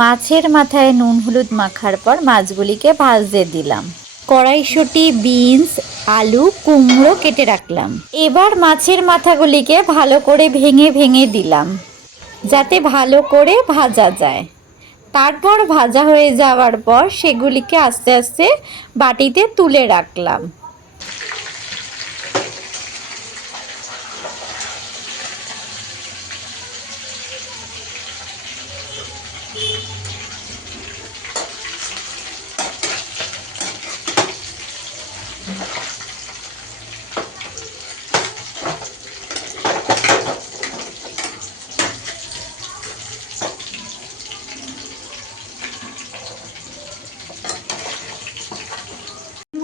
মাছের মাথায় নুন হলুদ মাখার পর মাছগুলিকে ভাজতে দিলাম। কড়াইশুঁটি, বিনস, আলু, কুমড়ো কেটে রাখলাম। এবার মাছের মাথাগুলিকে ভালো করে ভেঙে ভেঙে দিলাম যাতে ভালো করে ভাজা যায়। তারপর ভাজা হয়ে যাওয়ার পর সেগুলিকে আস্তে আস্তে বাটিতে তুলে রাখলাম।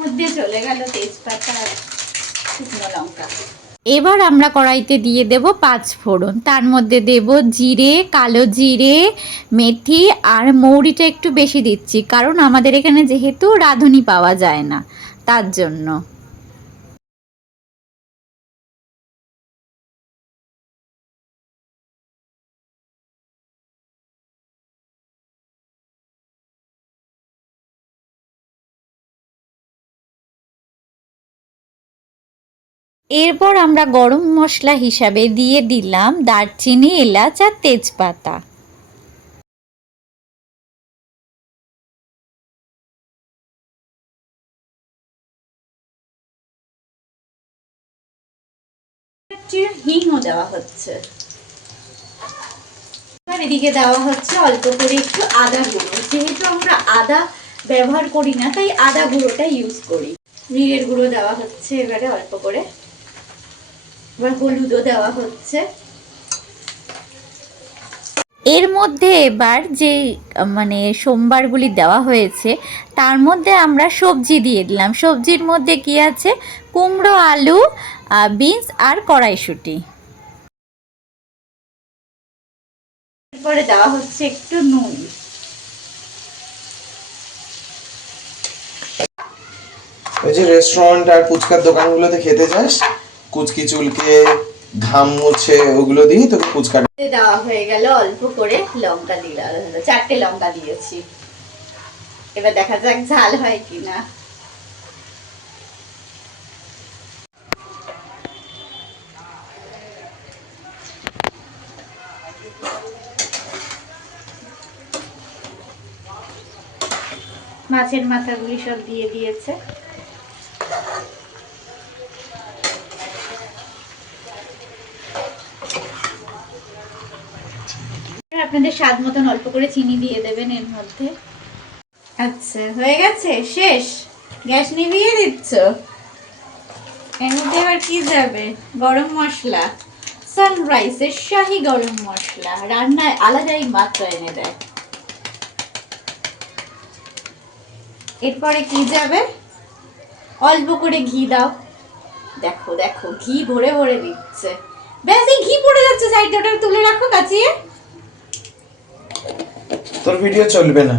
মধ্যে চলে গেল তেজপাতা আর শুকনো লঙ্কা। এবার আমরা কড়াইতে দিয়ে দেব 5 ফোড়ন। তার মধ্যে দেব জিরে, কালো জিরে, মেথি আর মৌরিটা একটু বেশি দিচ্ছি, কারণ আমাদের এখানে যেহেতু রাঁধুনি পাওয়া যায় না তার জন্য। এরপর আমরা গরম মশলা হিসাবে দিয়ে দিলাম দারচিনি, এলাচ আর তেজপাতা। হিংও দেওয়া হচ্ছে। এদিকে দেওয়া হচ্ছে অল্প করে একটু আদা গুঁড়ো। যেহেতু আমরা আদা ব্যবহার করি না তাই আদা গুঁড়োটা ইউজ করি। জিরের গুঁড়ো দেওয়া হচ্ছে এবারে অল্প করে। এবার হলুদও দেওয়া হচ্ছে। এর মধ্যে এবার যে সোমবারগুলি দেওয়া হয়েছে তার মধ্যে আমরা সবজি দিয়ে দিলাম। সবজির মধ্যে কি আছে? কুমড়ো, আলু, বিনস আর কড়াইশুঁটি। এরপরে দেওয়া হচ্ছে একটু নুন। ওই যে রেস্টুরেন্ট আর ফুচকার দোকানগুলোতে খেতে যাস, কুচকি চুলকে ঘাম মুছে ওগুলো দিয়ে তোকে ফুচকা দেওয়া হয়ে গেল। অল্প করে লঙ্কা দিলাম, 4টে লঙ্কা দিয়েছি। এবার দেখা যাক ঝাল হয় কিনা। মাছের মাথাগুলি সব দিয়ে দিয়েছে। আপনাদের স্বাদ মতন অল্প করে চিনি দিয়ে দেবেন এর মধ্যে। আচ্ছা, হয়ে গেছে, শেষ। গ্যাস নিভিয়ে দিচ্ছ। এর মধ্যে এবার কি যাবে? গরম মশলা, সানরাইসের শাহী গরম মশলা, রান্নায় আলাদাই মাত্রা এনে দেয়। এরপরে কি যাবে? অল্প করে ঘি দাও। দেখো দেখো, ঘি ভরে ভরে দিচ্ছে। ব্যাস, এই ঘি পড়ে যাচ্ছে সাইডে, ওটা তুলে রাখো কাচিয়ে। তোর ভিডিও চলবে না,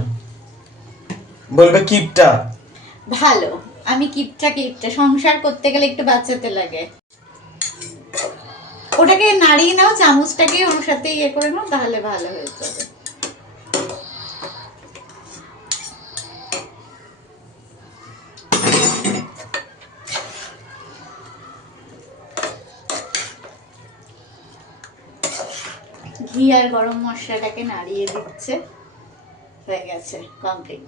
বলবে কিপটা। ভালো, আমি কিপটা কিপটা। সংসার করতে গেলে একটু বাঁচাতে লাগে। ওটাকে নাড়িয়ে নাও, চামচটাকে ওর সাথে ইয়ে করে নাও, তাহলে ভালো হয়ে যাবে। ঘি আর গরম মশলাটাকে নাড়িয়ে দিচ্ছে। হয়ে গেছে, কমপ্লিট।